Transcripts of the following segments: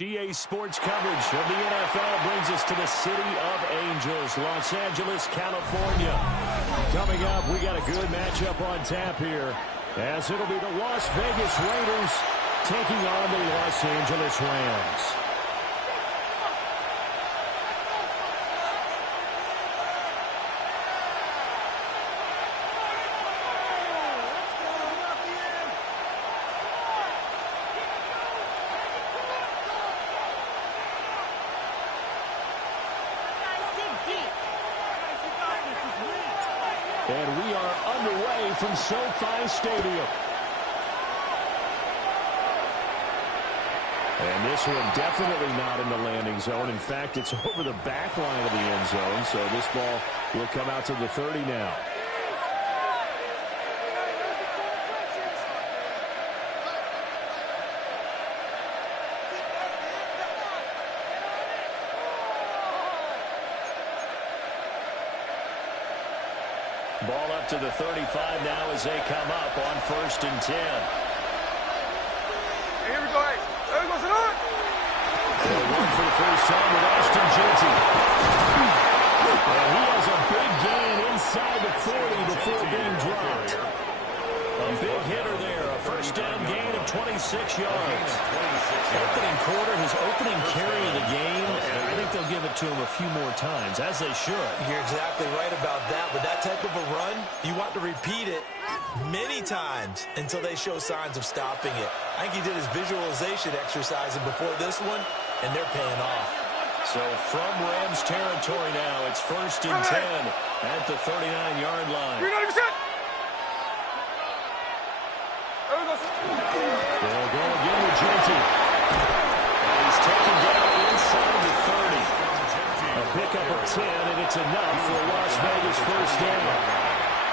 GA Sports coverage of the NFL brings us to the City of Angels, Los Angeles, California. Coming up, we got a good matchup on tap here, as it'll be the Las Vegas Raiders taking on the Los Angeles Rams. And we are underway from SoFi Stadium. And this one definitely not in the landing zone. In fact, it's over the back line of the end zone. So this ball will come out to the 30 now. Ball up to the 35 now as they come up on 1st and 10. Here we go. There we go, Senor. One for the first time with Ashton Jeanty. And he has a big gain inside the 40 before being dropped. A big hitter there. A first down gain of 26 yards. Opening quarter, his opening carry of the game, and I think they'll give it to him a few more times, as they should. You're exactly right about that. With that type of a run, you want to repeat it many times until they show signs of stopping it. I think he did his visualization exercise before this one, and they're paying off. So from Rams territory now, it's 1st and 10 at the 39-yard line. You're not even set. There we go. They'll go again with Jeanty. He's taken down inside the 30. A pickup of 10, and it's enough for Las Vegas first down.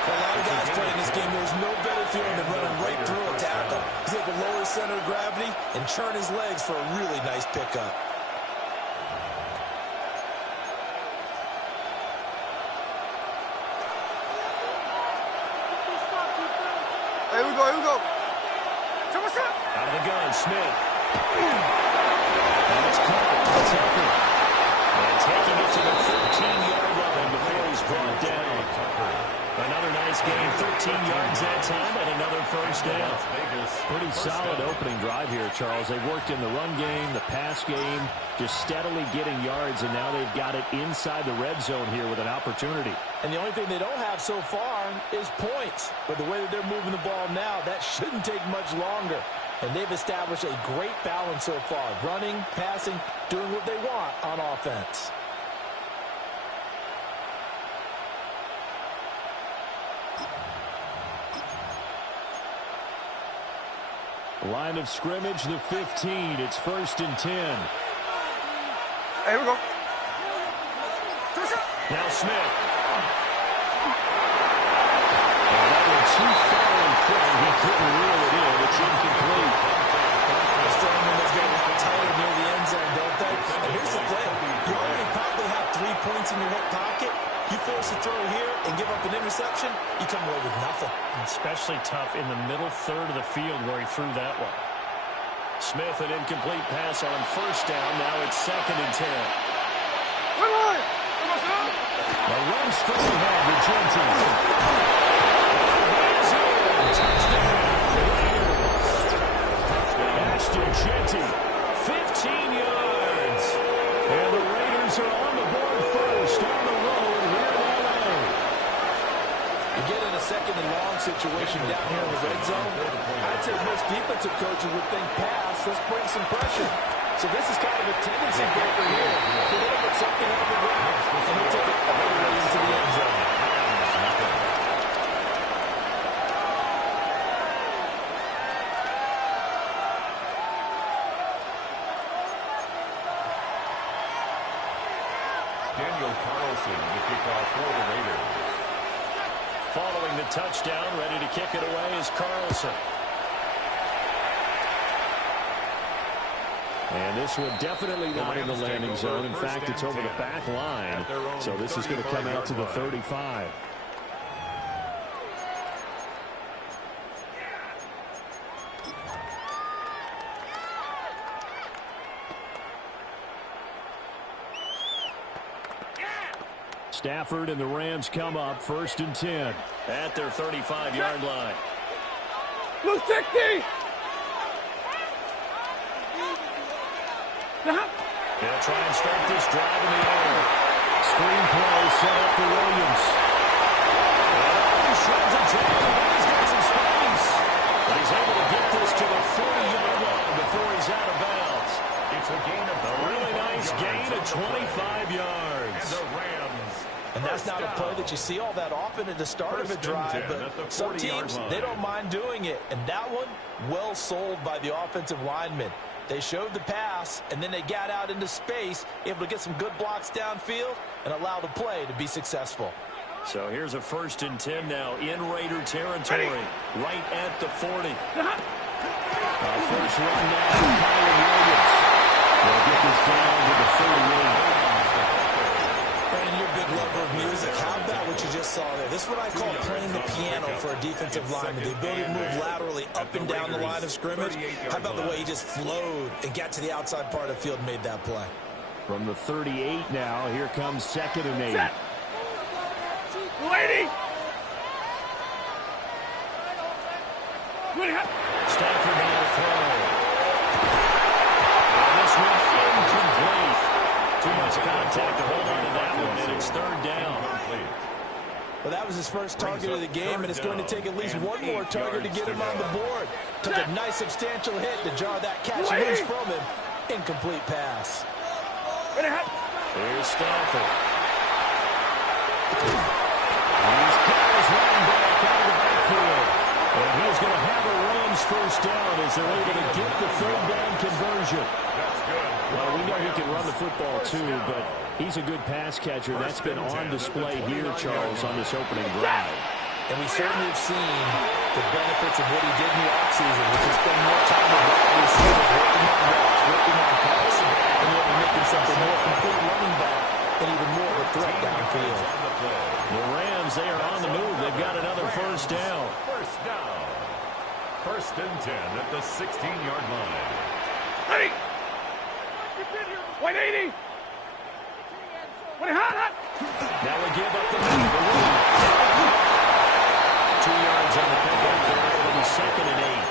For a lot of guys playing this game, there's no better feeling than running right through a tackle. He's able to lower his center of gravity and churn his legs for a really nice pickup. Here we go, here we go. Out of the gun, Smith. And it's caught. Tucker. And taking it to the 15-yard line before he's brought down. Another nice gain, 13 yards that time, and another first down. Pretty solid opening drive here, Charles. They've worked in the run game, the pass game, just steadily getting yards, and now they've got it inside the red zone here with an opportunity. And the only thing they don't have so far is points. But the way that they're moving the ball now, that shouldn't take much longer. And they've established a great balance so far. Running, passing, doing what they want on offense. Line of scrimmage, the 15. It's 1st and 10. Here we go. Now Smith. And that one too far in front. He couldn't reel it in. It's incomplete. Strong windows get a lot tighter near the end zone, don't they? And here's the thing. You already probably have 3 points in your hip pocket. You force a throw here and give up an interception, you come away with nothing. Especially tough in the middle third of the field where he threw that one. Smith, an incomplete pass on first down. Now it's 2nd and 10. The run straight ahead with Gentry. Ashton Gentry, 15 yards. And the Raiders are on the board first on the road here in LA. You get in a 2nd and long situation down here in the red zone. I'd say most defensive coaches would think pass. Let's bring some pressure. So this is kind of a tendency breaker here. To hit him with something on the ground, and he'll take it all the way into the end zone. Daniel Carlson, the kickoff for the Raiders. Following the touchdown, ready to kick it away is Carlson. And this one definitely not in the landing zone. In fact, it's over the back line. So this is going to come out to the 35. Stafford and the Rams come up 1st and 10 at their 35-yard line. Blue 60! They'll try and start this drive in the air. Screen play set up for Williams. He shreds a tackle, but he's got some space. But he's able to get this to the 40-yard line before he's out of bounds. It's a gain of a really nice gain of 25 yards. And the Rams. And that's not a play that you see all that often at the start of a drive, but some teams, they don't mind doing it. And that one, well sold by the offensive lineman. They showed the pass, and then they got out into space, able to get some good blocks downfield and allow the play to be successful. So here's a 1st and 10 now in Raider territory, right at the 40. First run now for Kyren Williams. They'll get this down to the 38. And you're a big lover of music. How about what you just saw there? This is what I call playing the piano for a defensive lineman. The ability to move laterally up and down the line of scrimmage. How about the way he just flowed and got to the outside part of the field and made that play? From the 38 now, here comes 2nd and 8. Lady! Stafford on the throw. And this one incomplete. Too much contact to hold on to that one, and it's 3rd down. Well, that was his first target of the game, and it's going to take at least one more target to get him on the board. Took a nice substantial hit to jar that catch loose from him. Incomplete pass. Here's Stafford. He's got his running back out of the backfield. And he's going to have a Rams first down as they're able to get the 3rd down conversion. Well, we know he can run the football too, but he's a good pass catcher. That's been on display here, Charles, on this opening drive. And we certainly have seen the benefits of what he did in the offseason, which is spend more time with wide receivers, working on routes, working on passing, and really making something more complete running back and even more of a threat downfield. The Rams, they are on the move. They've got another first down. First down. 1st and 10 at the 16-yard line. Ready! 180! Now we give up the lead. 2 yards on the pickup. It'll be 2nd and 8.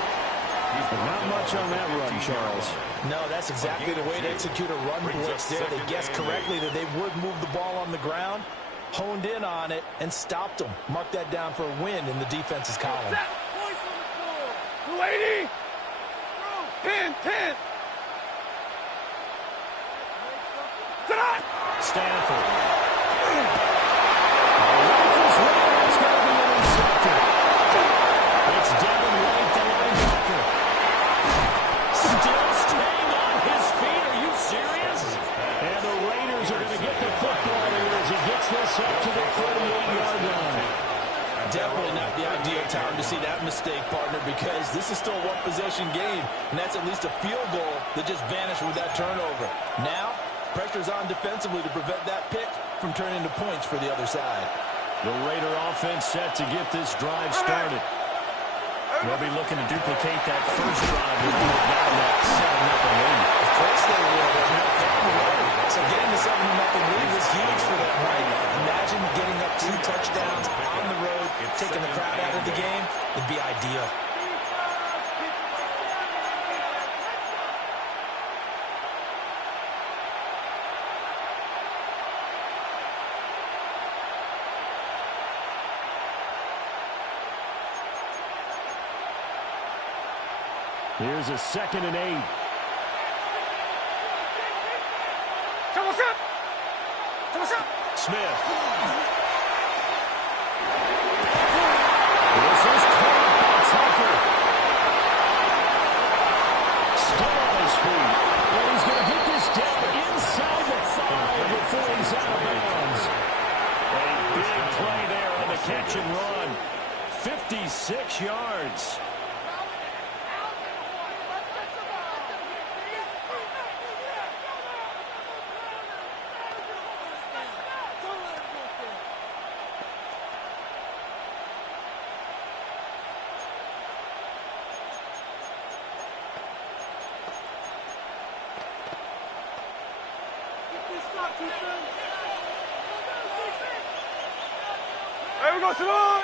Not much on that run, Charles. No, that's exactly the way to execute a run blitz there. They guessed correctly that they would move the ball on the ground, honed in on it, and stopped them. Mark that down for a win in the defense's column. 280! 10! Stafford. Rifles right. It's going to be intercepted. It's Devin White, the linebacker. Still staying on his feet. Are you serious? And the Raiders are going to get the football here as he gets this up to the 38-yard line. Definitely not the ideal time to see that mistake, partner, because this is still a one-possession game, and that's at least a field goal that just vanished with that turnover. Now, Pressure's on defensively to prevent that pick from turning into points for the other side. The Raider offense set to get this drive started. They'll be looking to duplicate that first drive to hold down that 7-0 lead. Of course they will. They're not down the road. So getting the 7-0 lead was huge for them, right? Imagine getting up 2 touchdowns on the road, taking the crowd out of the game. Would be ideal. Here's a 2nd and 8. Smith. This is caught by Tucker. Still on his feet. And he's going to get this down inside the 5 before he's out of bounds. A big play there on the catch and run. 56 yards. Hey, we go, Simone!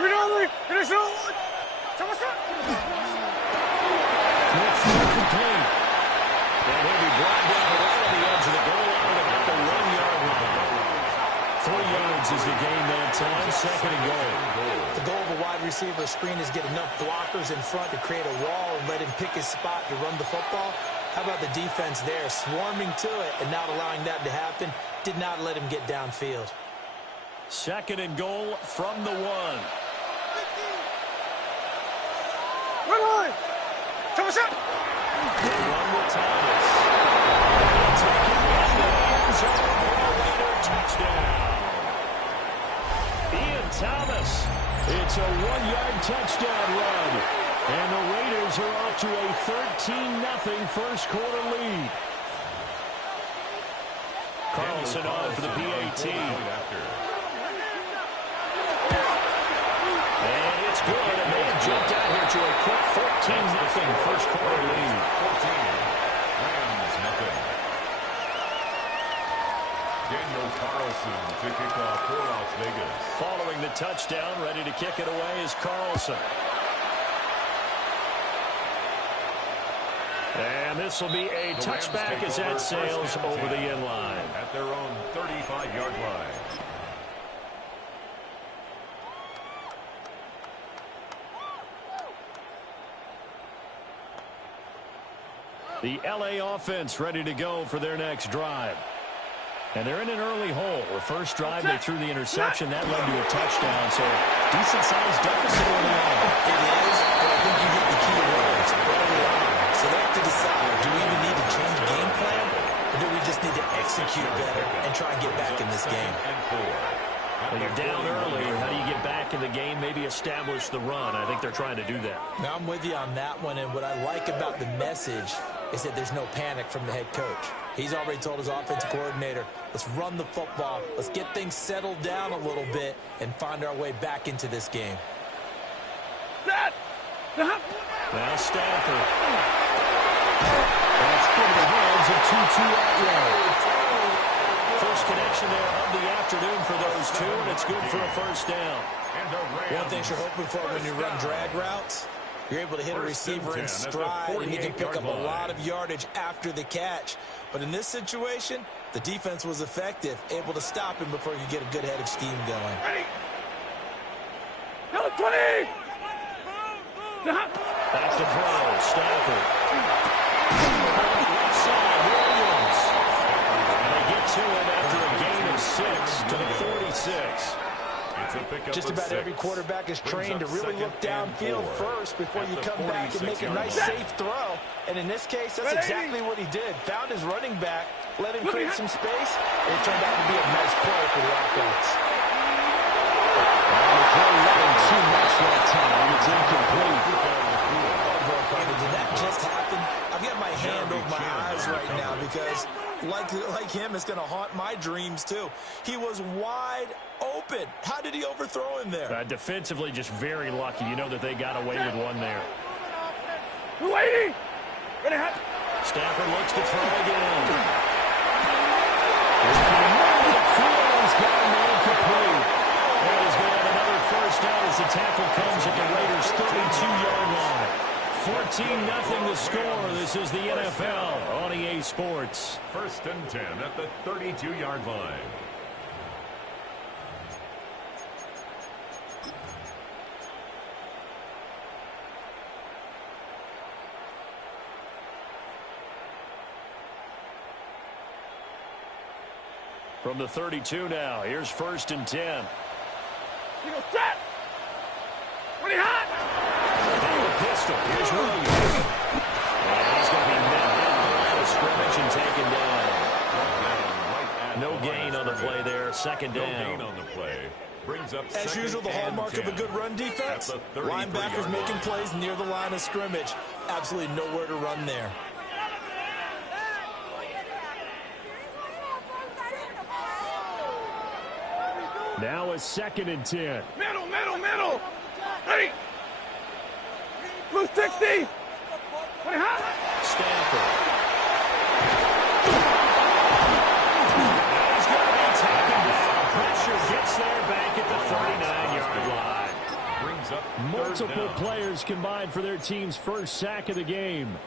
Rinaldi, finish it on! Complete. And he'll be brought down right on the edge of the goal line about the 1-yard line. 3 yards is the gain that time. 2nd and goal. The goal of a wide receiver screen is get enough blockers in front to create a wall and let him pick his spot to run the football. How about the defense there, swarming to it and not allowing that to happen? Did not let him get downfield. 2nd and goal from the 1. Run line! Thomas up! They run with Thomas. Taking down the end zone for a Raider touchdown. Ian Thomas. It's a 1-yard touchdown run. And the Raiders are off to a 13-0 first quarter lead. Carlson on for the PAT. And it's good. And they have jumped out here to a quick 14-0 first quarter lead. 14. Rams nothing. Daniel Carlson to kick off for Las Vegas. Following the touchdown, ready to kick it away is Carlson. And this will be a touchback as that sails over the end line. At their own 35-yard line. The LA offense ready to go for their next drive. And they're in an early hole. The first drive, they threw the interception. That led to a touchdown. So decent-sized deficit early on. It is, but I think you hit the key words early on. So they have to decide, do we even need to change game plan? Or do we just need to execute better and try and get back in this game? Well, you're down early. How do you get back in the game? Maybe establish the run. I think they're trying to do that. Now, I'm with you on that one, and what I like about the message is that there's no panic from the head coach. He's already told his offensive coordinator, let's run the football, let's get things settled down a little bit and find our way back into this game. Now Stafford. That's into the hands of Tutu Atwell. First connection there of the afternoon for those two, and it's good for a first down. One thing you're hoping for when you run drag routes, you're able to hit a receiver in stride, and you can pick up a lot of yardage after the catch. But in this situation, the defense was effective, able to stop him before you get a good head of steam going. Ready! Now 20! Back to throw, Stafford. Left side, Williams. And they get to it after a gain of 6 to the 46. Just about every quarterback is trained to really look downfield first before you come back and make a nice, safe throw. And in this case, that's exactly what he did. Found his running back, let him create some space, and it turned out to be a nice play for the offense. And the throw wasn't too much that time. It's incomplete. Did that just happen? I've I've got my hand over my eyes right now because, like him, it's going to haunt my dreams, too. He was wide open. How did he overthrow him there? Defensively, just very lucky. You know that they got away with one there. Waiting. Stafford looks to throw again. He's got a man complete. And he's going to have another first down as the tackle comes at the Raiders' 32-yard line. 14-0 the score. This is the NFL on EA Sports. 1st and 10 at the 32-yard line. From the 32 now, here's 1st and 10. You go set. Pretty hot. Down the pistol. Here's Williams. And he's going to be met at the scrimmage and taken down. No gain on the play there. 2nd down. No gain on the play. Brings up As usual, the hallmark of a good run defense. Linebackers making plays near the line of scrimmage. Absolutely nowhere to run there. Now a 2nd and 10. Middle. Ready. Blue 60. Pretty hot. Stafford. He's going to be taken down. Pressure gets there back at the 39-yard line. Brings up Multiple players combined for their team's first sack of the game.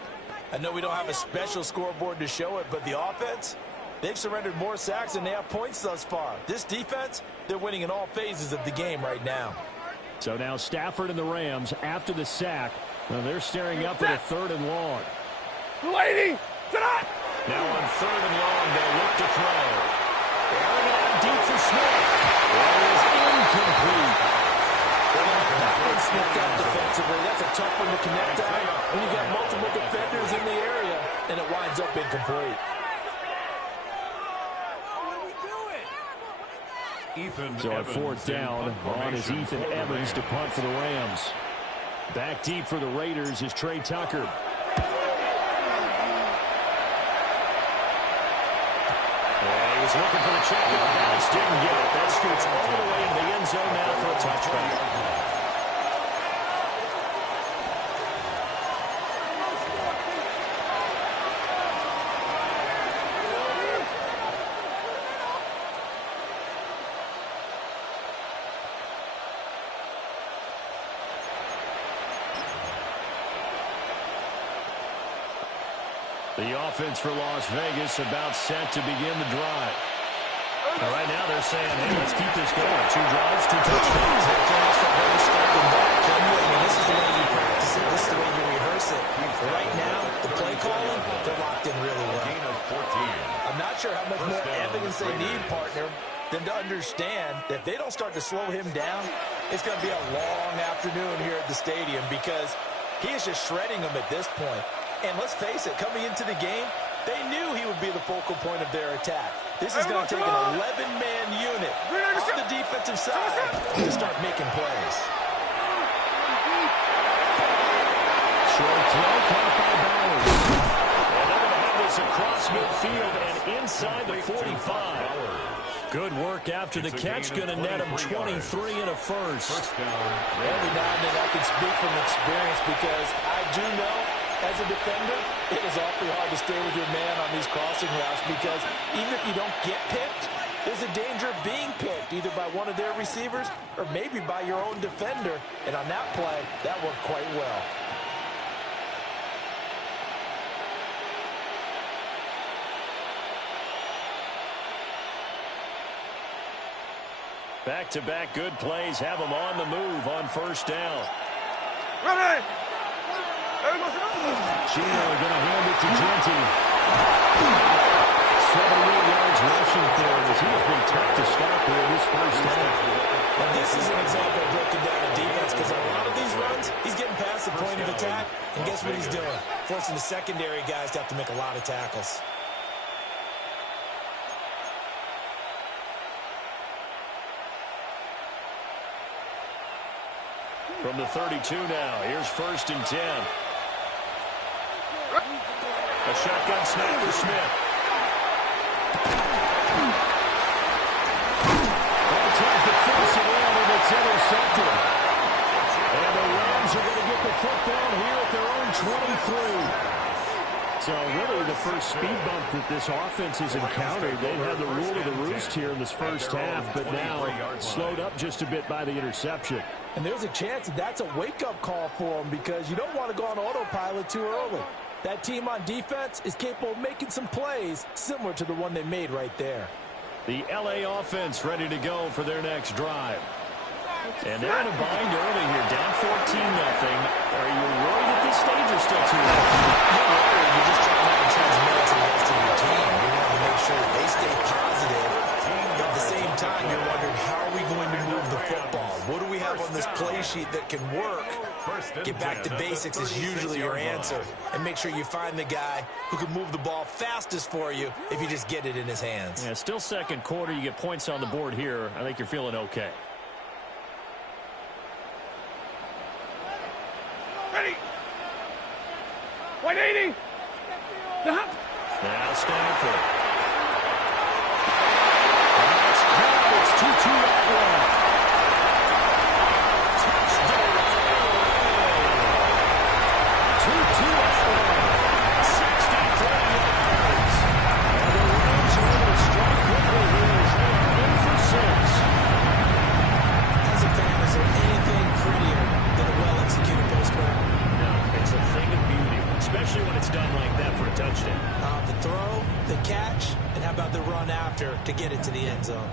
I know we don't have a special scoreboard to show it, but the offense, they've surrendered more sacks than they have points thus far. This defense, they're winning in all phases of the game right now. So now Stafford and the Rams, after the sack, well, they're staring up at a 3rd and long. Lady. Sit up. Now on 3rd and long, they'll look to throw. Airing it out deep for Smith. That is incomplete. That one snipped out defensively. That's a tough one to connect on when you got multiple defenders in the area, and it winds up incomplete. So on 4th down, on is Ethan Evans to punt for the Rams. Back deep for the Raiders is Trey Tucker. And he was looking for the check and the bounce, didn't get it. That scoots all the way into the end zone now for a touchback. The offense for Las Vegas about set to begin the drive. All right, now they're saying, hey, let's keep this going. 2 drives, 2 touchdowns. This is the way you practice it. This is the way you rehearse it. Right now, the play calling, they're locked in really well. I'm not sure how much more evidence they need, partner, than to understand that if they don't start to slow him down, it's going to be a long afternoon here at the stadium because he is just shredding them at this point. And let's face it, coming into the game, they knew he would be the focal point of their attack. This is going to take an 11-man unit on the defensive side to start making plays. Short throw caught by Bowers. And they're going to have this across midfield and inside the 45. Good work after the catch. Going to net him 23 and a first. Every now and then I can speak from experience because I do know as a defender, it is awfully hard to stay with your man on these crossing routes because even if you don't get picked, there's a danger of being picked either by one of their receivers or maybe by your own defender. And on that play, that worked quite well. Back-to-back good plays have them on the move on 1st down. Ready. Chino going to hand it to Genty. 78 yards rushing for him as he has been tough to stop here this 1st half. And this is an example of breaking down a defense because a lot of these runs, he's getting past the point of attack, and guess what he's doing? Forcing the secondary guys to have to make a lot of tackles. From the 32 now, here's 1st and 10. A shotgun snap for Smith. And tries to force it in, and it's intercepted. And the Rams are going to get the football here at their own 23. So really the first speed bump that this offense has encountered. They had the rule of the roost here in this first half, but now slowed up just a bit by the interception. And there's a chance that that's a wake-up call for them because you don't want to go on autopilot too early. That team on defense is capable of making some plays similar to the one they made right there. The LA offense ready to go for their next drive. And they're in a bind early here, down 14-0. Are you worried at this stage or still too late? You're worried. You're just trying to transmit it to the rest of your team. You want to make sure that they stay positive. At the same time, you're wondering, how are we going to move the football? What do we have on this play sheet that can work? Get back to basics is usually your answer. And make sure you find the guy who can move the ball fastest for you if you just get it in his hands. Yeah, still second quarter. You get points on the board here. I think you're feeling okay. Ready. 180. Now Stanford. That's caught. It's 2-2-out run. Touchdown. 2-2-out run. 63 yards. And the Rams are able to strike quickly here as they are in for 6. As a fan, is there anything prettier than a well-executed post-route? No, it's a thing of beauty, especially when it's done like that for a touchdown. The throw, the catch, and how about the run after to get it to the end zone?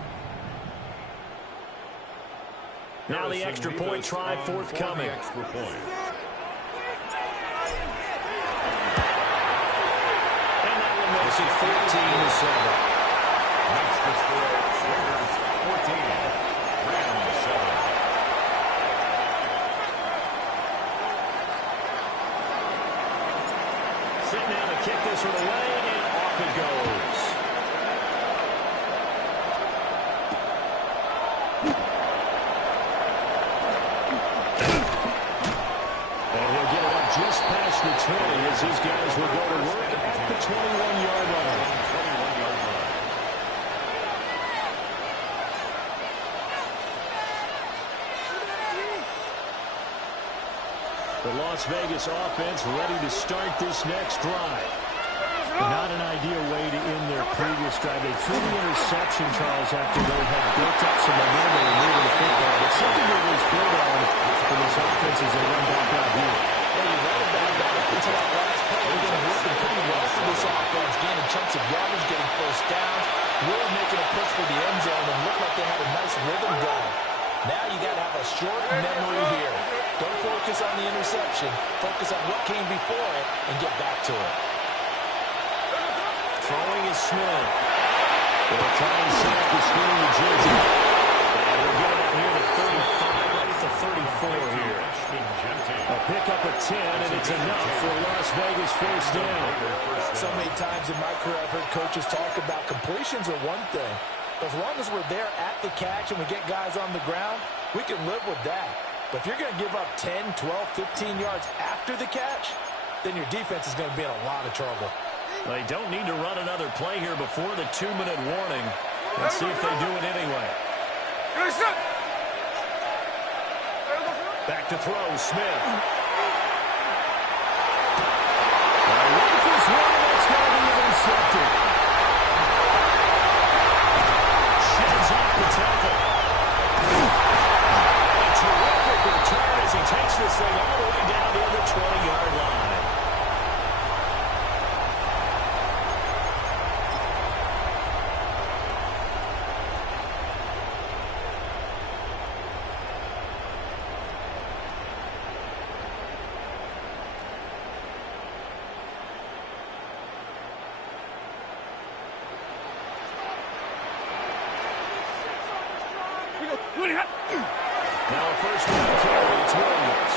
Now the extra point try forthcoming. Extra point. And that one makes it 14-7. Next to score, Raiders 14, Rams 7. Sitting down to kick this one away, and off it goes. And he'll get it up just past the 20 as his guys will go to work at the 21-yard line. 21-yard line. The Las Vegas offense ready to start this next drive. Not an ideal way to end their previous drive. They threw the interception, Charles, after they had built up some momentum and moving the football. But something that was built on for this offense as they run back out here. Well, you run it back out into that last play. They're going to work it pretty well for this offense, gaining chunks of yardage, getting first downs, really making a push for the end zone, and looked like they had a nice rhythm going. Now you got to have a short memory here. Don't focus on the interception. Focus on what came before it and get back to it. Throwing is Smith. They'll try and set up the screen with Jersey. And we'll get it out here to 35, right at the 34 here. A pickup of 10, and it's enough for Las Vegas first down. So many times in my career I've heard coaches talk about completions are one thing. As long as we're there at the catch and we get guys on the ground, we can live with that. But if you're going to give up 10, 12, 15 yards after the catch, then your defense is going to be in a lot of trouble. They don't need to run another play here before the 2-minute warning. Let's see if they do it anyway. Back to throw, Smith. Rifles one, that's going to be intercepted. Sheds off the tackle. A terrific return as he takes this thing all the way down near the 20-yard line. Now a first down carry, it's Williams.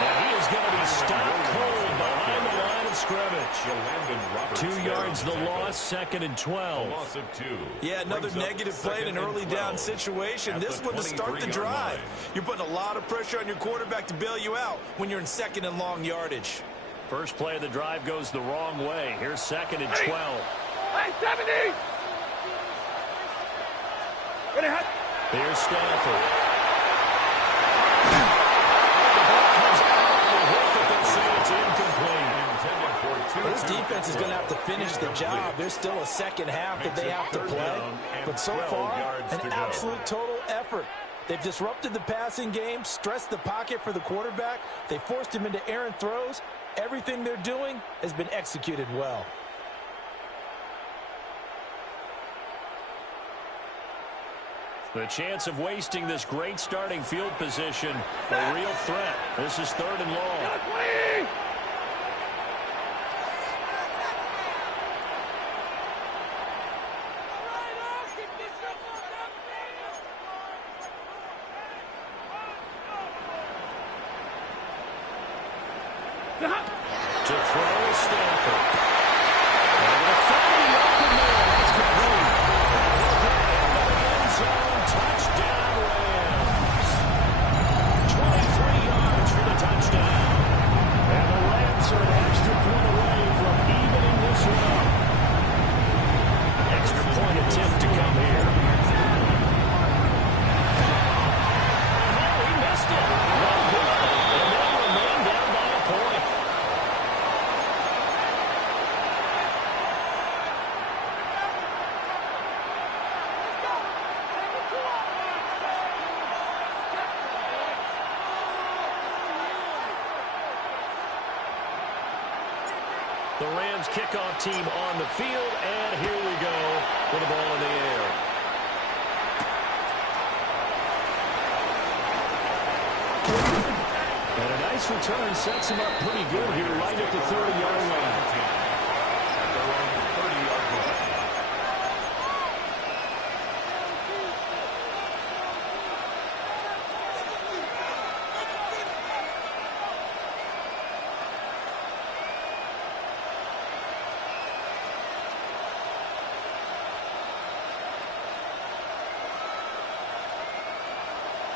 And he is going to be stopped cold behind the line of scrimmage. 2 yards the loss, 2nd and 12. Loss of 2. Yeah, another negative play in an early down situation. This one to start the drive. You're putting a lot of pressure on your quarterback to bail you out when you're in 2nd and long yardage. First play of the drive goes the wrong way. Here's 2nd and 12. Hey, 70! Here's Stafford. This defense is going to have to finish the job. There's still a second half that they have to play. But so far, an absolute total effort. They've disrupted the passing game, stressed the pocket for the quarterback. They forced him into errant throws. Everything they're doing has been executed well. The chance of wasting this great starting field position, a real threat. This is 3rd and long. To throw is Stafford. They're going to find the open man. That's complete. End zone touchdown Rams. 23 yards for the touchdown. And the Rams are an extra point away from evening this one. Extra point attempt to come here. Oh, he missed it. No good. And they'll remain down by a point. The Rams kickoff team on the field, and here we go with the ball in the air. And a nice return sets him up pretty good here right at the 30-yard line.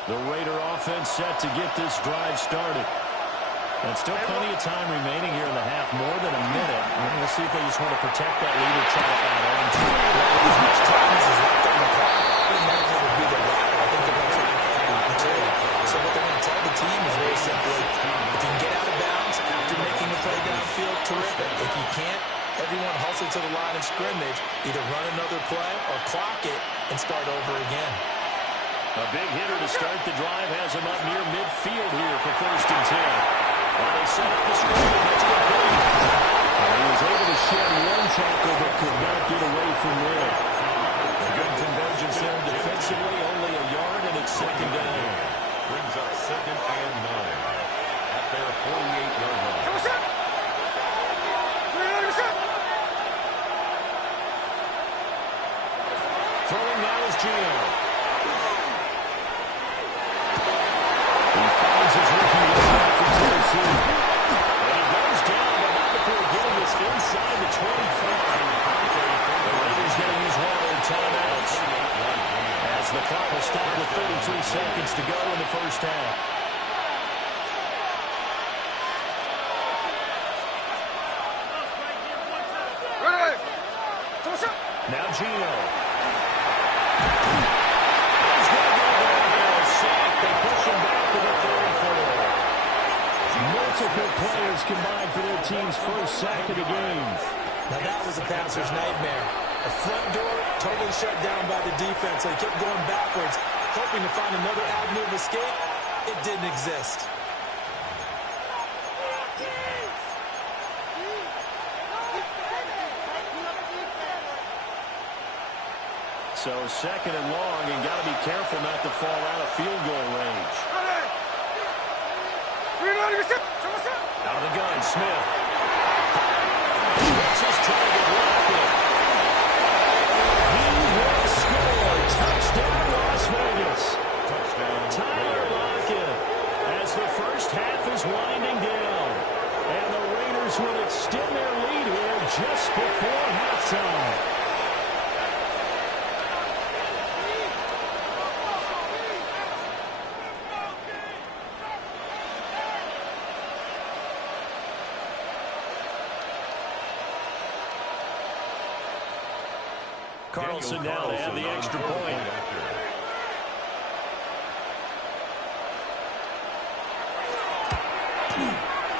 The Raider offense set to get this drive started. And still plenty of time remaining here in the half, more than a minute. We'll see if they just want to protect that lead or try to add on to it. As much time as is left on the clock, I would imagine it would be the latter. I think they're going to try and add on to it. So what they're going to tell the team is very simply, if you can get out of bounds after making a play downfield, terrific. If you can't, everyone hustle to the line of scrimmage, either run another play or clock it and start over again. A big hitter to start the drive has him up near midfield here for 1st and 10. Well, they set up the screen. That's complete. He was able to shed one tackle but could not get away from there. A good convergence there defensively, only a yard, and it's 2nd down. Brings up 2nd and 9 at their 48-yard line. Throwing now is Gio. He finds his rookie running for Tennessee. And he goes down, but not before getting us inside the 25. The Raiders going to use one of their timeouts as the clock will stop with 32 seconds to go in the first half. Now Gio. He's going to go down, sack. They push him back to the 34. Multiple players combined for their team's first sack of the game. Now that was a passer's nightmare. The front door totally shut down by the defense. They kept going backwards, hoping to find another avenue of escape. It didn't exist. So 2nd and long, and got to be careful not to fall out of field goal range. Out of the gun, Smith. That's his target, Lockett. He will score. Touchdown, Las Vegas. Tyler Lockett, as the first half is winding down. And the Raiders will extend their lead here just before halftime. Carlson now to add the extra point.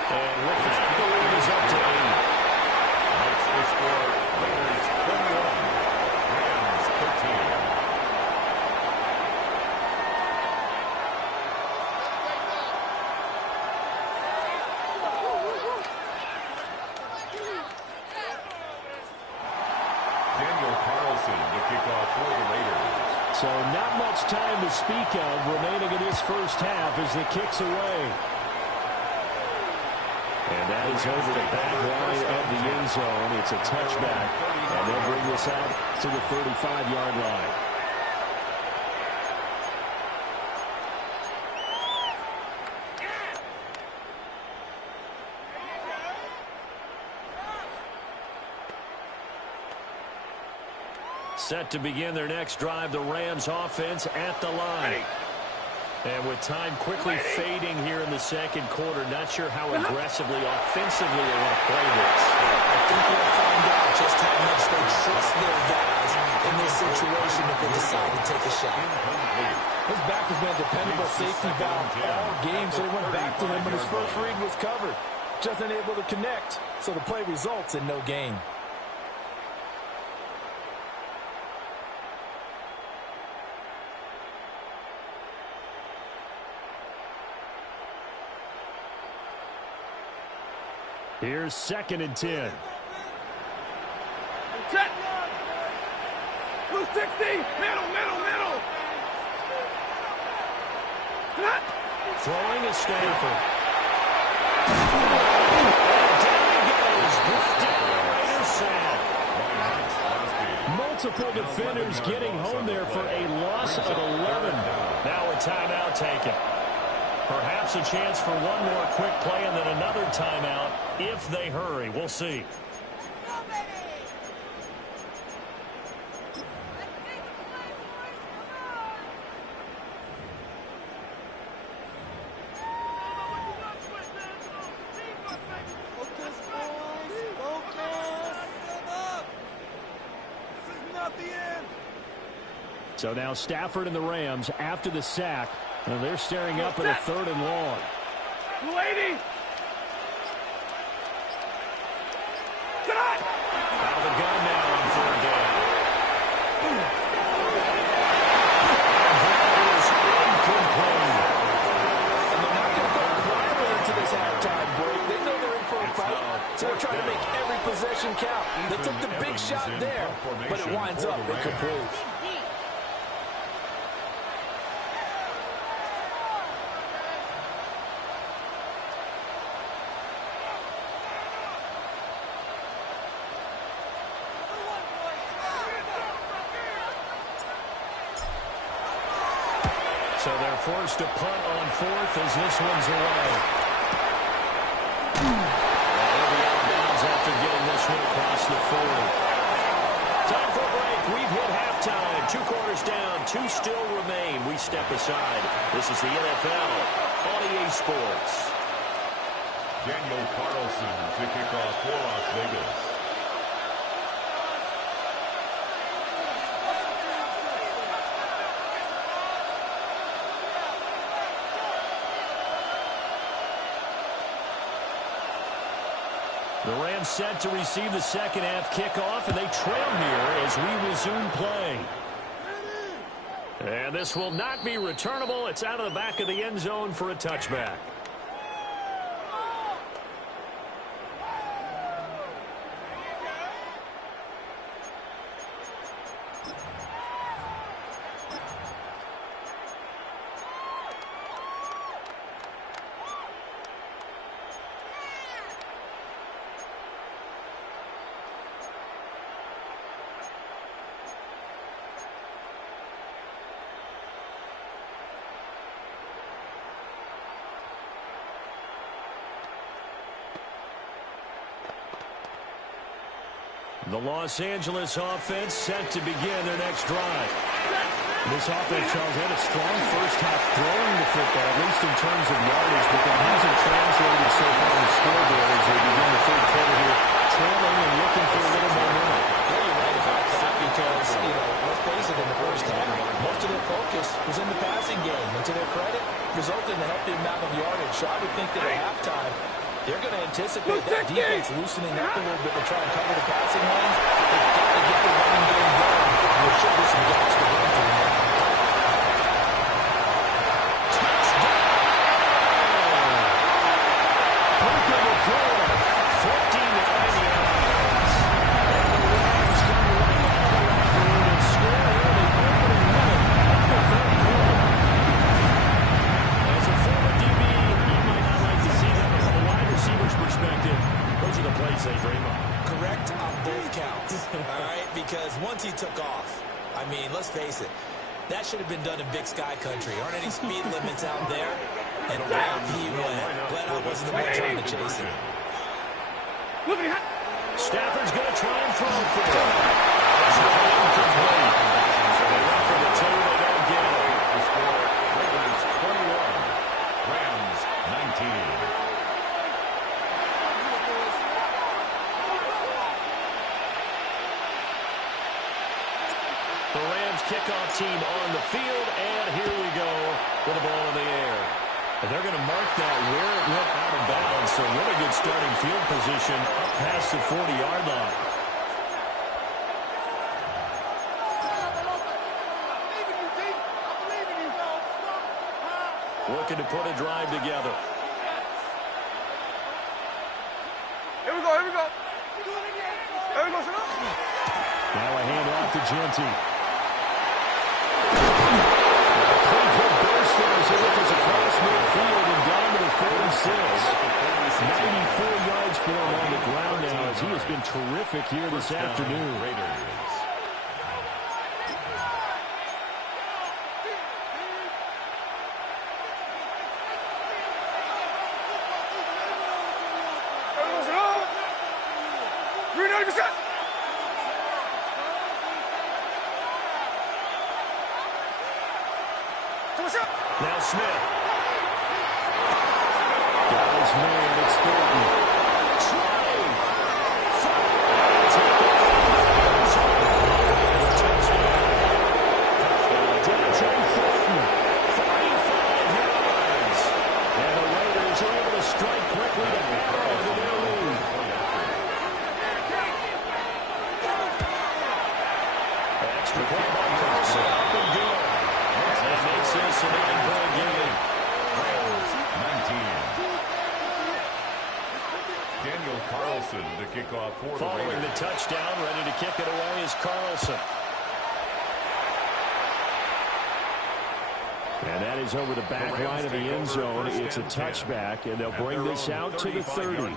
And with that, the lead is up to 8. That's the score. Raiders 21, Rams 13. Daniel Carlson to kick off for the Raiders. So not much time to speak of remaining in this first half as the kick's away. And that is over the back line of the end zone. It's a touchback. And they'll bring this out to the 35-yard line. Set to begin their next drive, the Rams offense at the line. And with time quickly fading here in the second quarter, not sure how aggressively, offensively they want to play this. I think we'll find out just how much they trust their guys in this situation if they decide to take a shot. His back has been a dependable safety valve all game, so he went back to him when his first read was covered. Just unable to connect, so the play results in no gain. Here's 2nd and 10. Set. Blue 60. Middle. Set. Throwing is Stanford. Down he goes. Brought down the Raiders' sack. Multiple defenders getting home there for a loss of 11. Now a timeout taken. Perhaps a chance for one more quick play and then another timeout if they hurry. We'll see. So now Stafford and the Rams after the sack. And they're staring up at a 3rd and long. Lady. Out of the gun now on 3rd down. And that is incomplete. And they're not going to go quietly into this halftime break. They know they're in for a fight, so they're trying to make every possession count. They took the big shot there, but it winds up incomplete. So they're forced to punt on 4th as this one's away. They'll be out of bounds after getting this one across the 40. Time for a break. We've hit halftime. 2 quarters down. 2 still remain. We step aside. This is the NFL on EA Sports. Daniel Carlson to kick off for Las Vegas. The Rams set to receive the second half kickoff, and they trail here as we resume play. And this will not be returnable. It's out of the back of the end zone for a touchback. The Los Angeles offense set to begin their next drive. This offense, Charles, had a strong first half throwing the football, at least in terms of yardage, but that hasn't translated so far in the scoreboard as they begin the third quarter here, trailing and looking for a little momentum. Yeah, you're right about that because because, let's face it, in the first half, most of their focus was in the passing game. And to their credit, resulted in a healthy amount of yardage. So I would think that at halftime, they're going to anticipate that defense loosening up a little bit to try and cover the passing lanes. They've got to get the running game going. There should be some gaps to run through now. Correct on both counts, all right? Because once he took off, I mean, let's face it, that should have been done in Big Sky Country. Aren't any speed limits out there? And off he went. Glad I wasn't the one trying to chase him. Stafford's going to try and throw for it. It's incomplete. So they run for the two. They don't get it. The score, Ravens 21, Rams 19. The Rams kickoff team on the field, and here we go with the ball in the air. And they're going to mark that where it went out of bounds, so really good starting field position up past the 40-yard line. Looking to put a drive together. Here we go, here we go. Here we go, son. Now a handoff to Genty. Across midfield and down to the 46. 94 yards for him on the ground now as he has been terrific here this afternoon. Raiders. Now Smith. Got his man, it's Thornton. Dante Thornton, 45 yards. And the Raiders are able to strike quickly to add on to their lead. Extra point by Carlson. Up and good. That makes this a 9-point game. Rams 19. Daniel Carlson to kick off for the Following Raiders. the touchdown, ready to kick it away is Carlson. And that is over the back line of the end zone. It's a touchback, and they'll bring this out to the 30.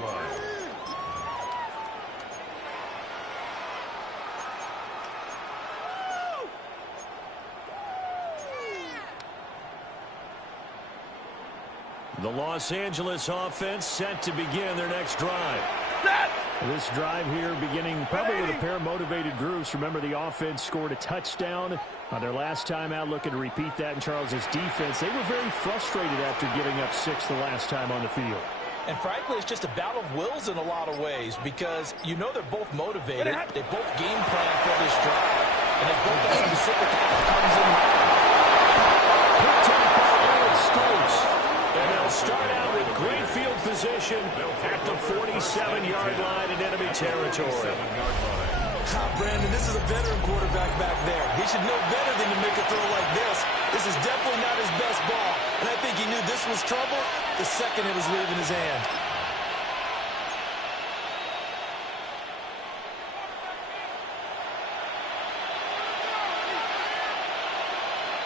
The Los Angeles offense set to begin their next drive. This drive here beginning probably with a pair of motivated groups. Remember, the offense scored a touchdown on their last time out, looking to repeat that in Charles's defense. They were very frustrated after giving up 6 the last time on the field. And frankly, it's just a battle of wills in a lot of ways because they're both motivated. They both game plan for this drive. And they both have specific outcomes in mind. Picked up by Aaron Stokes. And they'll start out with great field position at the 47-yard line in enemy territory. Brandon, this is a veteran quarterback back there. He should know better than to make a throw like this. This is definitely not his best ball. And I think he knew this was trouble the second it was leaving his hand.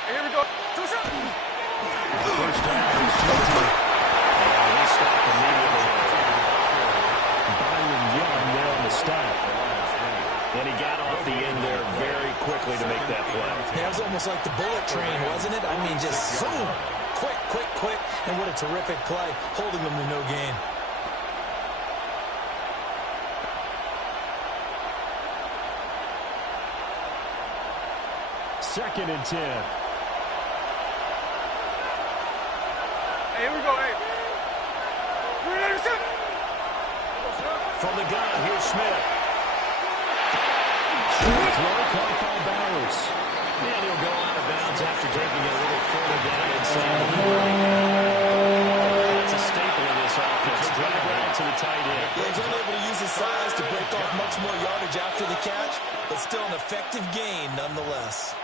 Here we go. First down is Genty. And he stopped immediately. Byron Young there on the stop. And he got off the end there very quickly to make that play. Yeah, it was almost like the bullet train, wasn't it? I mean, just zoom. Quick, quick, quick. And what a terrific play, holding them to no gain. Second and 10. Hey, here we go, hey. From the gun, here's Smith. Throw caught by And he'll go out of bounds after taking it a little further down inside the 40. That's a staple of this offense. Drag right to the tight end. Yeah, he's unable to use his size to break off much more yardage after the catch, but still an effective gain nonetheless.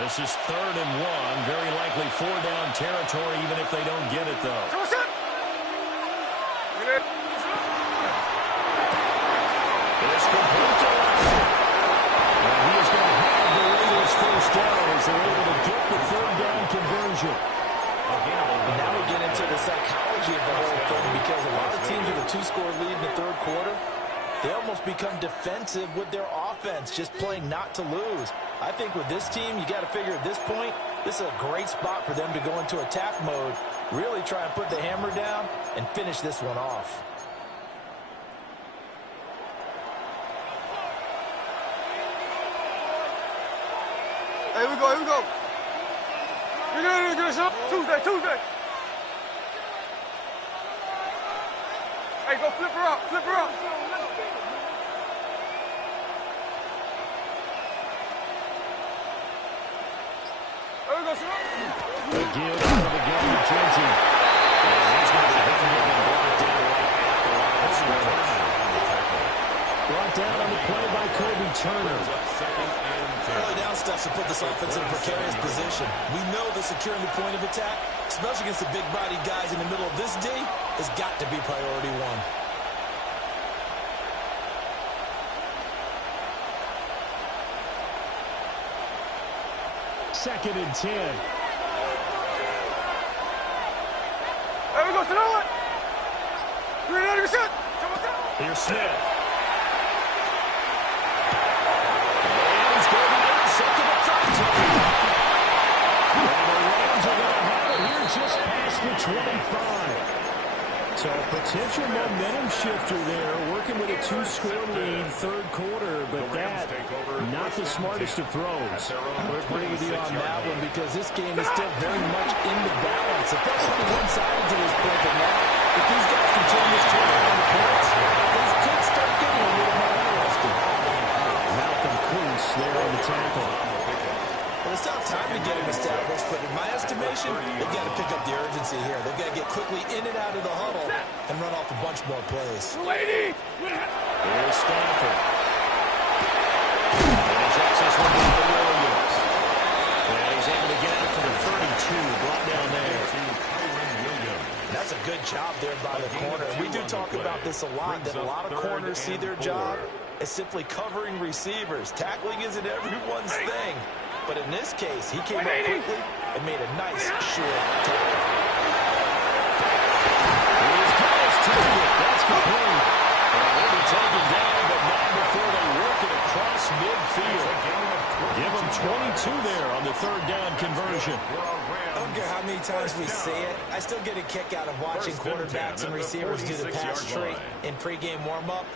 This is 3rd and 1. Very likely 4-down territory, even if they don't get it, though. It's complete to Russell. And he is going to have the Raiders first down as they're able to get the 3rd-down conversion. And now we get into the psychology of the whole thing, because a lot of teams with a 2-score lead in the 3rd quarter, they almost become defensive with their offense, just playing not to lose. I think with this team, you got to figure at this point, this is a great spot for them to go into attack mode, really try and put the hammer down and finish this one off. Here we go, here we go. You're going to get us up. Tuesday. Hey, go flip her up. There we go, sir. McGill out of the gun to Trenton. And he's going to be hit and brought down right at the line of scrimmage. Brought down on the play by Kobe Turner. Early down steps to put this offense in a precarious position. We know that securing the point of attack, especially against the big-bodied guys in the middle of this D, has got to be priority one. Second and 10. There we go, throw it. 390%. Here's Smith. Just past the 25. So a potential momentum shifter there, working with a 2-score lead, 3rd quarter, but that, not the smartest of throws. I would agree with you on that one, because this game is still very much in the balance. It felt pretty one-sided to this point, but now, if these guys continue this trend on the points, these could start getting a little more interesting. Malcolm Kuntz there on the tackle. Well, it's not time to get him established, but in my estimation, they've got to pick up the urgency here. They've got to get quickly in and out of the huddle and run off a bunch more plays. Here's Stanford. And he checks this one down to Williams. And he's able to get out to the 32, brought down there. That's a good job there by the corner. We do talk about this a lot, that a lot of corners see their job as simply covering receivers. Tackling isn't everyone's thing. But in this case, he came up quickly and made a nice, short tackle. Here's Carlos Tackett. That's complete. And they'll be taken down, but not before they work it across midfield. Give them 22 there on the 3rd-down conversion. I don't care how many times we say it, I still get a kick out of watching quarterbacks and receivers do the pass trait in pregame warm-up.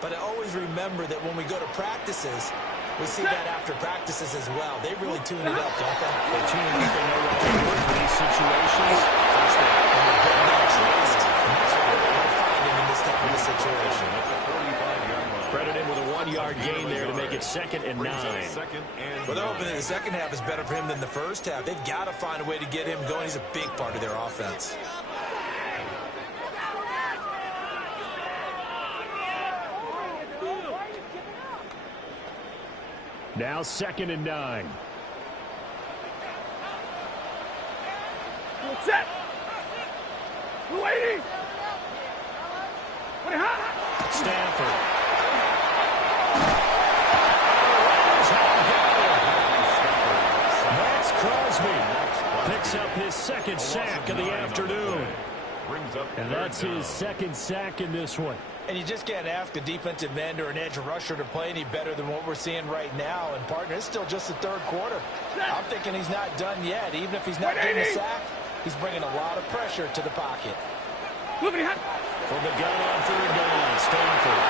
But I always remember that when we go to practices, we see that after practices as well. They really tune it up, don't they? They tune it up. They know what to do in these situations. First down. And they're getting that trust. And that's what we're going to find in this type of a situation. Credit him with a 1-yard gain there to make it 2nd and 9. Well, they're hoping that the second half is better for him than the first half. They've got to find a way to get him going. He's a big part of their offense. Now 2nd and 9. Set. Waiting. Stanford. Max Crosby picks up his 2nd sack of the afternoon. And that's his 2nd sack in this one. And you just can't ask a defensive end or an edge rusher to play any better than what we're seeing right now. And, partner, it's still just the 3rd quarter. I'm thinking he's not done yet. Even if he's not getting a sack, he's bringing a lot of pressure to the pocket. From the gun on 3rd down, Stanford.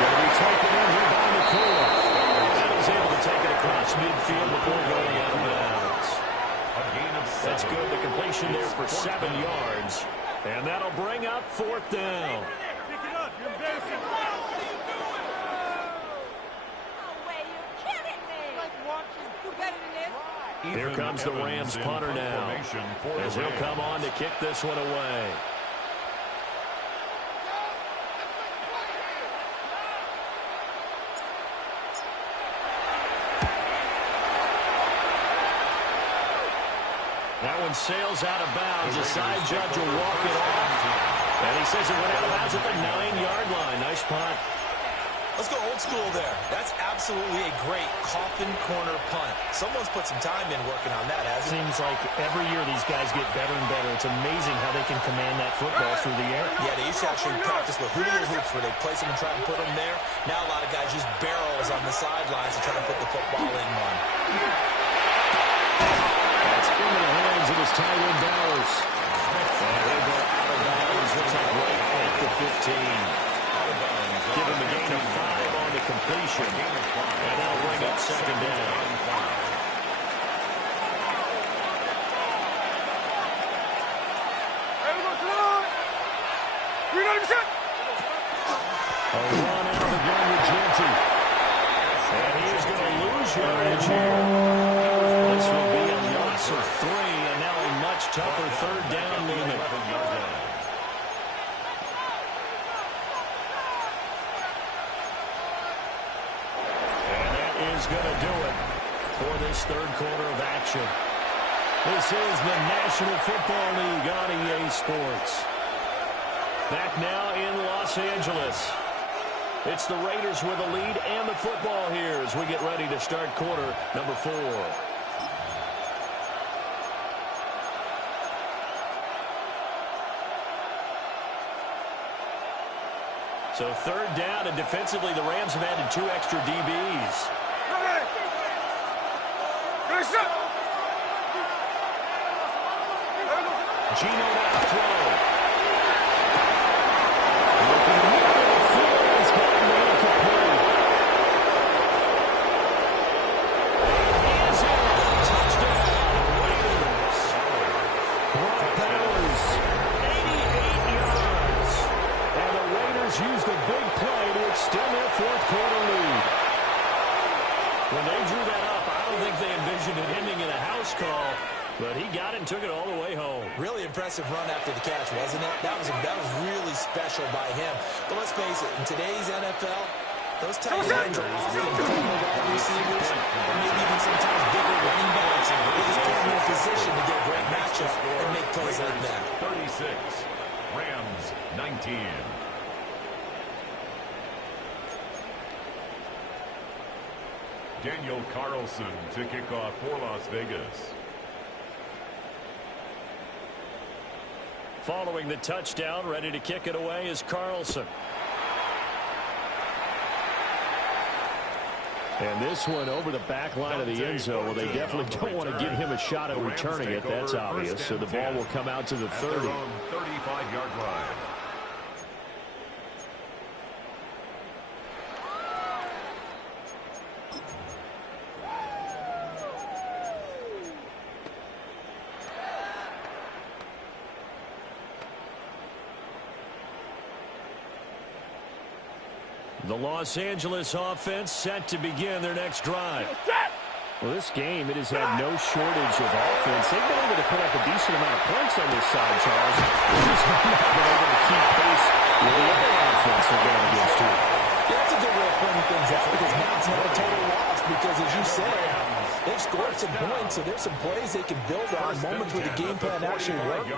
Going to be taken in here by McCoy. And he's able to take it across midfield before going out of bounds. That's good. The completion there for 7 yards. And that'll bring up 4th down. Pick it up. You're embarrassing. Here comes the Rams punter now, as he'll come on to kick this one away. That one sails out of bounds. The side judge will walk it off. And he says it went out of bounds at the 9-yard line. Nice punt. Let's go old school there. That's absolutely a great coffin corner punt. Someone's put some time in working on that, hasn't it? Seems like every year these guys get better and better. It's amazing how they can command that football through the air. Yeah, they used to actually practice with hula hoops where they place them and try and put them there. Now a lot of guys use barrels on the sidelines to try and put the football in one. That's into the hands of his tight end Bowers. And they go out of bounds. Looks like right at the 15. Give him a gain of 5 on the completion. And that'll bring up 2nd down. A run out of the gun with Genty. And he is going to lose yardage here. This will be a loss of 3, and now a much tougher 3rd down movement. Is going to do it for this 3rd quarter of action. This is the National Football League on EA Sports. Back now in Los Angeles. It's the Raiders with a lead and the football here as we get ready to start quarter number 4. So 3rd down, and defensively the Rams have added 2 extra DBs. Gino now throw. Looking near the field, he's got the incomplete. He is in. Touchdown, Raiders. Brock Bowers, 88 yards. And the Raiders use the big play to extend their 4th quarter lead. When they drew that up, I don't think they envisioned it ending in a house call, but he got it and took it all the way home. Really impressive run after the catch, wasn't it? That was really special by him. But let's face it, in today's NFL, those tight ends are often former wide receivers, or maybe even sometimes bigger running backs. They just put them in a position to get a great matchup and make plays like that. 36, Rams 19. Daniel Carlson to kick off for Las Vegas. Following the touchdown, ready to kick it away is Carlson. And this one over the back line of the end zone. Well, they definitely don't want to give him a shot at returning it. That's obvious. So the ball will come out to the 30. 35-yard line. The Los Angeles offense set to begin their next drive. Well, this game, it has had no shortage of offense. They've been able to put up a decent amount of points on this side, Charles. They've just not been able to keep pace with the other offense they're going against, too. Yeah, that's a good way of pointing things out because now it's not a total loss because, as you said, they've scored some points, so there's some plays they can build on, moments where the game plan actually worked.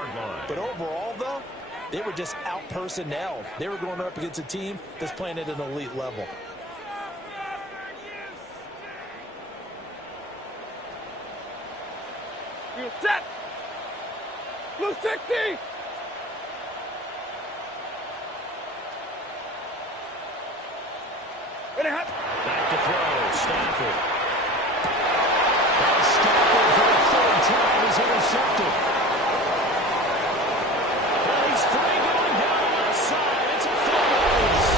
But overall, though, they were just out-personnelled. They were going up against a team that's playing at an elite level. You're set. Blue 60. Back to throw. Stafford. And Stafford for the 3rd time is intercepted. And he's free going down the left side. It's a full race.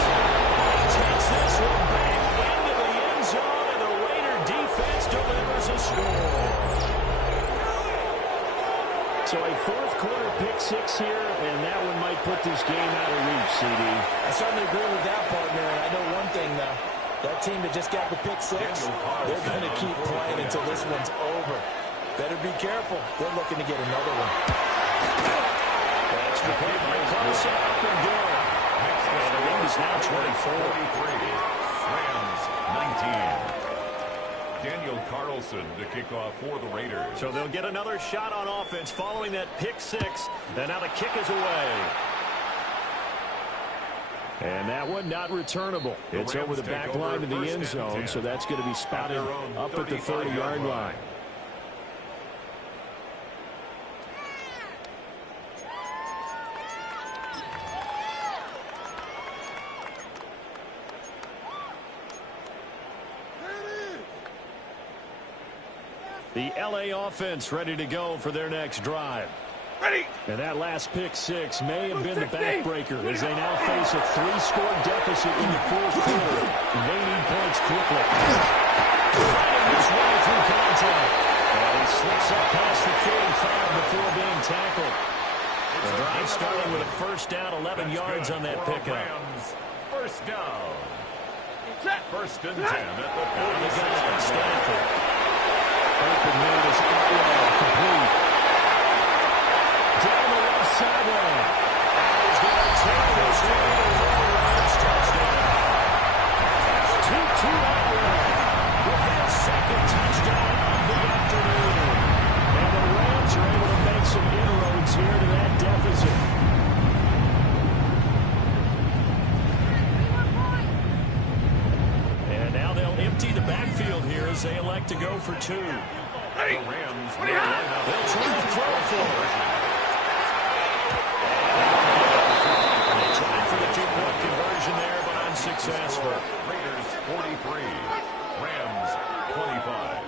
He takes this one back into the end zone, and the Raider defense delivers a score. and that one might put this game out of reach, CD. I certainly agree with that, partner, and I know one thing, though. That team that just got the pick six, they're going to keep playing until this one's over. Better be careful. They're looking to get another one. That's the play by Carlson. Up and good. And the lead is now 24. Rams 19. Daniel Carlson to kick off for the Raiders. So they'll get another shot on offense following that pick six. And now the kick is away. And that one not returnable. It's over the back line of the end zone, so that's going to be spotted up at the 30-yard line. The L.A. offense ready to go for their next drive. Ready. And that last pick six may have been the backbreaker as they now face a 3-score deficit in the fourth quarter. They need points quickly. Fighting his way through contact. And he slips up past the 45 before being tackled. The drive starting with a first down, 11 yards on that pickup. First down. First and 10 at the 46. Stanford. Open man is Atwell, complete. Down the left sideline. He's going to take this one for the Rams touchdown. 2-2 Atwell with his second touchdown of the afternoon. And the Rams are able to make some inroads here to that deficit. And now they'll empty the backfield here as they elect to go for two. The Rams will They'll try to throw for it. They tried for the two-point conversion there, but unsuccessful. Raiders 43, Rams 25.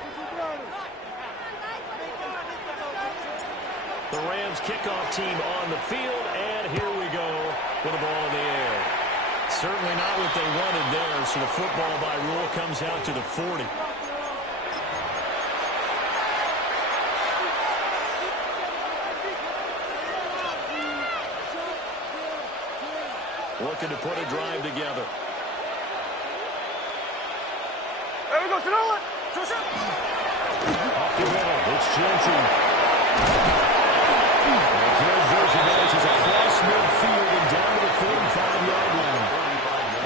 The Rams kickoff team on the field, and here we go with the ball in the air. Certainly not what they wanted there, so the football by rule comes out to the 40. Looking to put a drive together. There we go, throw it. Off the middle, it's Jensen. And Greg Version is across midfield and down to the 45-yard line.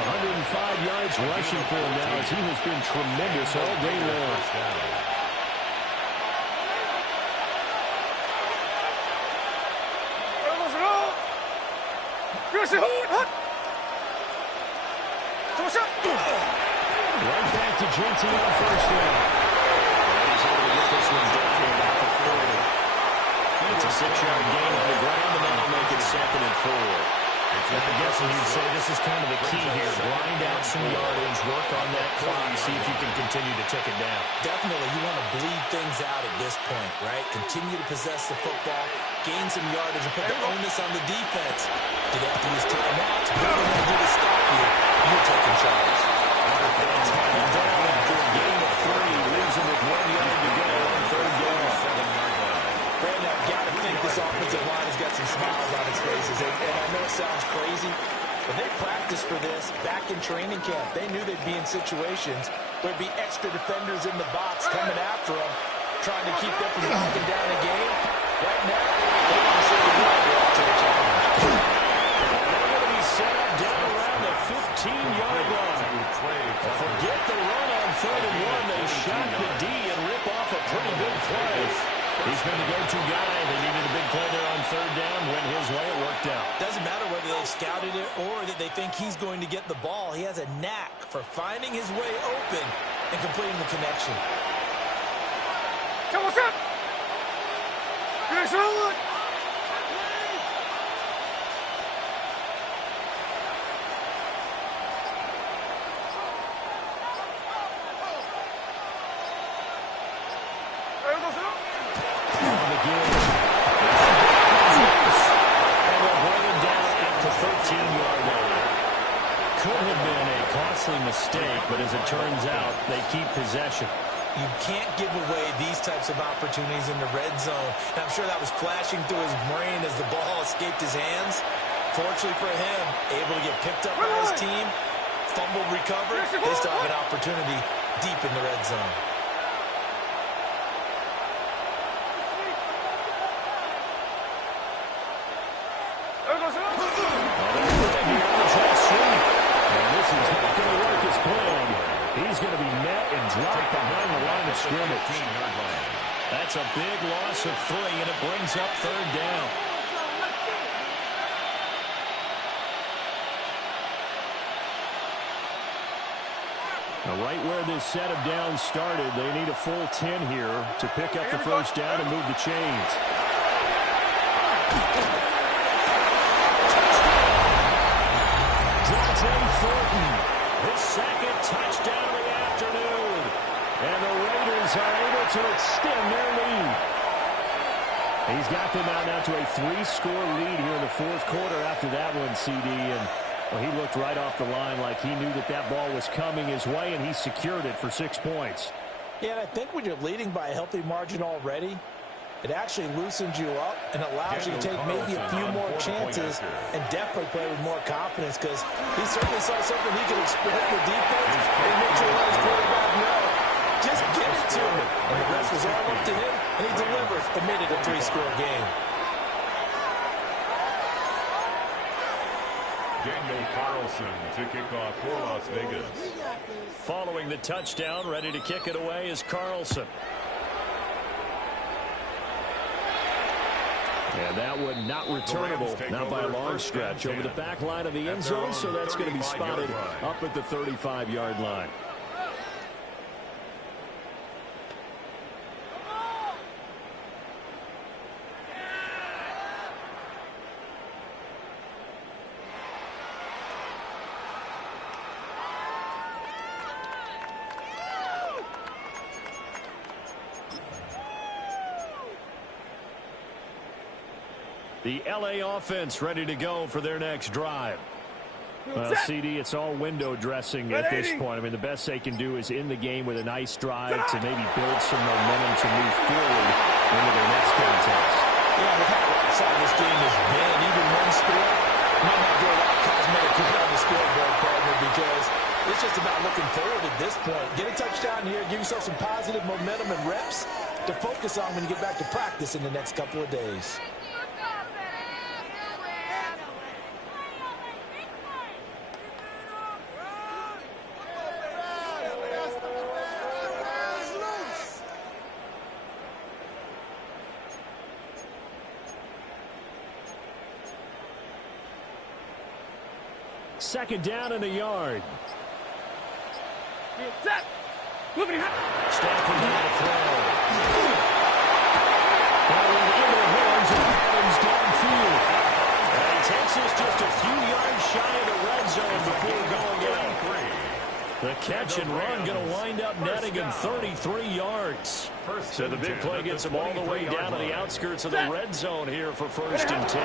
105 yards rushing for him now as he has been tremendous all day long. There goes it all. Good shot. Right back to Jensen on first down. And he's able to get this one down to about the 40. It's a 6-yard gain on the ground, and that'll make it 2nd and 4. I guess you'd say this is kind of the key here. Grind out some yardage, work on that clock, see if you can continue to tick it down. Definitely, you want to bleed things out at this point, right? Continue to possess the football, gain some yardage, and put the onus on the defense. Did they have to use timeouts? What do they do to stop you? You're taking charge. It's headed down after a gain of 3. Leaves him with 1 yard to go on third down. Brandon, I've got to think this offensive line has got some smiles on its faces. And I know it sounds crazy, but they practiced for this back in training camp. They knew they'd be in situations where there'd be extra defenders in the box coming after them, trying to keep them from knocking down a game. Right now, they want to show the world they're up to the challenge. They're going to be set up down around the 15-yard line. Forget the run on 3rd and 1. They shot the D and rip off a pretty big play. He's been the go-to guy. They needed a big play there on 3rd down. Went his way. It worked out. Doesn't matter whether they scouted it or that they think he's going to get the ball. He has a knack for finding his way open and completing the connection. Come on, step. Good shot. Mistake, but as it turns out, they keep possession. You can't give away these types of opportunities in the red zone. And I'm sure that was flashing through his brain as the ball escaped his hands. Fortunately for him, able to get picked up by his team, fumbled, recovered. They still have an opportunity deep in the red zone. This is not going to work as planned. He's going to be met and dropped behind the line of scrimmage. That's a big loss of 3, and it brings up 3rd down. Now, right where this set of downs started, they need a full 10 here to pick up the 1st down and move the chains. Thornton, his 2nd touchdown of the afternoon. And the Raiders are able to extend their lead. He's got them out now to a 3-score lead here in the 4th quarter after that one, CD. And well, he looked right off the line like he knew that that ball was coming his way, and he secured it for 6 points. Yeah, and I think when you're leading by a healthy margin already, it actually loosens you up and allows you to take maybe a few more chances and definitely play with more confidence, because he certainly saw something he could exploit in the defense and make sure let his quarterback know, just give it to him. And the rest was all up to him, and he delivered and made it a 3-score game. Daniel Carlson to kick off for Las Vegas. Following the touchdown, ready to kick it away is Carlson. And that one not returnable, not by a long stretch, over the back line of the end zone, so that's going to be spotted up at the 35-yard line. The LA offense ready to go for their next drive. Well, CD, it's all window dressing at this point. I mean, the best they can do is in the game with a nice drive to maybe build some momentum to move forward into their next contest. Yeah, with how outside this game has been, even one score might not do a lot of cosmetic good on the scoreboard, partner, because it's just about looking forward at this point. Get a touchdown here, give yourself some positive momentum and reps to focus on when you get back to practice in the next couple of days. Second down in a yard. Stafford on the throw. Ball into the hands of Adams downfield. And he takes us just a few yards shy of the red zone before going out. The catch and run going to wind up netting him 33 yards. So the big play gets him all the way down to the outskirts of the red zone here for 1st and 10.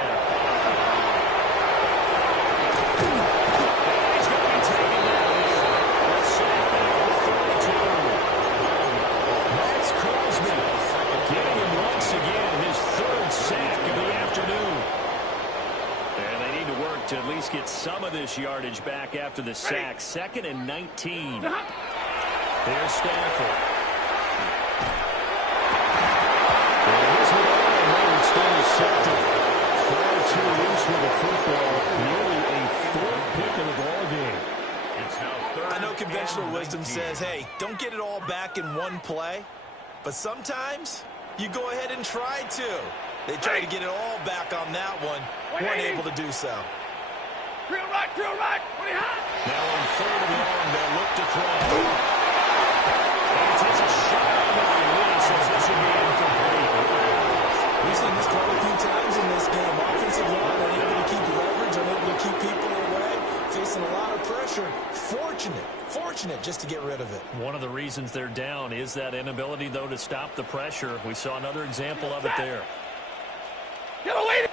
To at least get some of this yardage back after the sack. 2nd and 19. There's Stafford. And this one still receptive. Far too loose with the football. Nearly a 4th pick of the ball game. It's now 3rd. I know conventional wisdom says, hey, don't get it all back in one play. But sometimes you go ahead and try to. They tried to get it all back on that one. Weren't able to do so. Drill right. Now on 3rd and long, they'll look to throw. And he takes a shot on the release as this will be incomplete. We've seen this quite a few times in this game. Offensive line unable to keep leverage, unable to keep people away, facing a lot of pressure. Fortunate just to get rid of it. One of the reasons they're down is that inability, though, to stop the pressure. We saw another example of it there. Get away!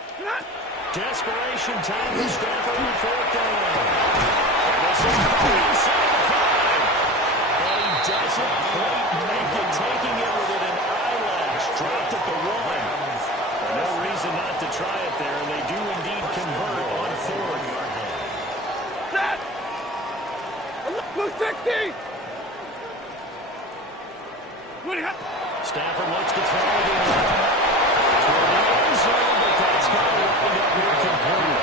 Desperation time for Stafford on 4th down. And this is inside the 5. And he doesn't quite make it try it there, and they do indeed convert on fourth. Set! Look, 60! Stafford looks to throw it in. Toward the end zone, but that's going to wind up incomplete.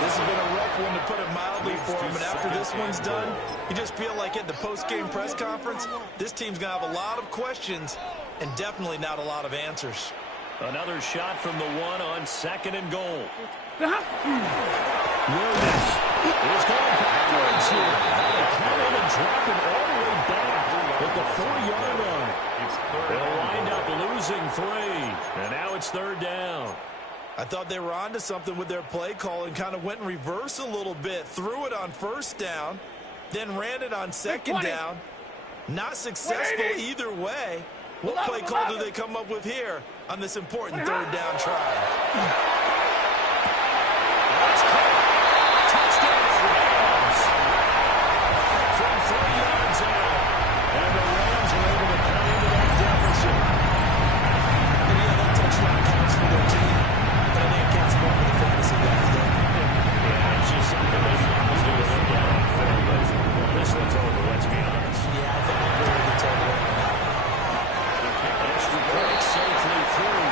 This has been a rough one, to put it mildly, for him. And after this one's done, you just feel like at the post-game press conference, this team's going to have a lot of questions and definitely not a lot of answers. Another shot from the one on second and goal. Williams is going backwards here. They come in and drop it all the way back at the 4-yard line. They'll wind up losing 3, and now it's third down. I thought they were onto something with their play call and kind of went in reverse a little bit. Threw it on first down, then ran it on second down. Not successful either way. What play call do they come up with here on this important third down try? That's caught. Touchdown Rams. From 3 yards out. And the Rams are able to cut into that deficit. And yeah, that touchdown counts for their team. But I think it counts more for the fantasy guys, doesn't it? Yeah, it's just something they always do to look at on film. But this one's over, let's be honest. Yeah, I think we'll go with the total on that. Extra point safely through.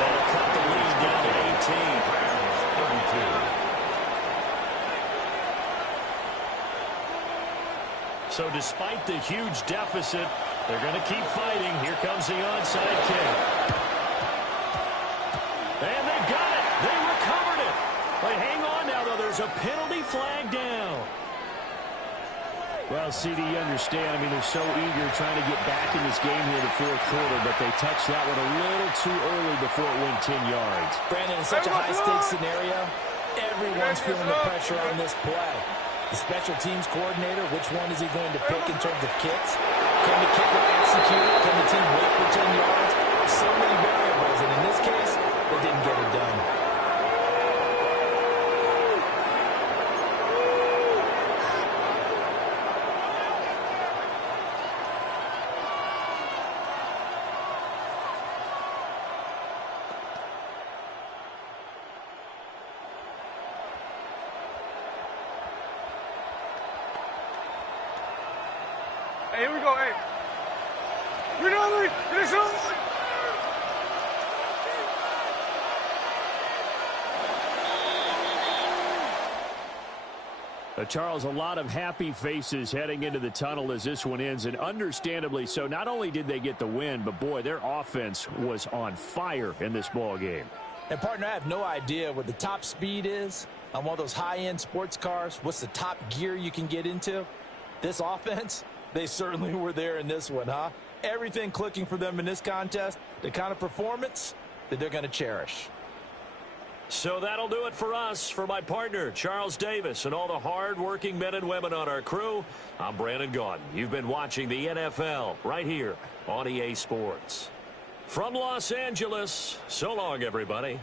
That'll cut the lead down to 18. 32. So despite the huge deficit, they're going to keep fighting. Here comes the onside kick. And they've got it. They recovered it. But hang on now, though. There's a penalty flag down. Well, CD, you understand. I mean, they're so eager trying to get back in this game here in the fourth quarter, but they touched that one a little too early before it went 10 yards. Brandon, in such a high-stakes scenario, everyone's feeling the pressure on this play. The special teams coordinator, which one is he going to pick in terms of kicks? Can the kicker execute? Can the team wait for 10 yards? So many variables, and in this case, they didn't get it done. Hey, here we go, hey. Reload, reload. Charles, a lot of happy faces heading into the tunnel as this one ends, and understandably so. Not only did they get the win, but boy, their offense was on fire in this ball game. And partner, I have no idea what the top speed is on one of those high-end sports cars. What's the top gear you can get into? This offense, they certainly were there in this one, huh? Everything clicking for them in this contest, the kind of performance that they're going to cherish. So that'll do it for us. For my partner, Charles Davis, and all the hard-working men and women on our crew, I'm Brandon Gaudin. You've been watching the NFL right here on EA Sports. From Los Angeles, so long, everybody.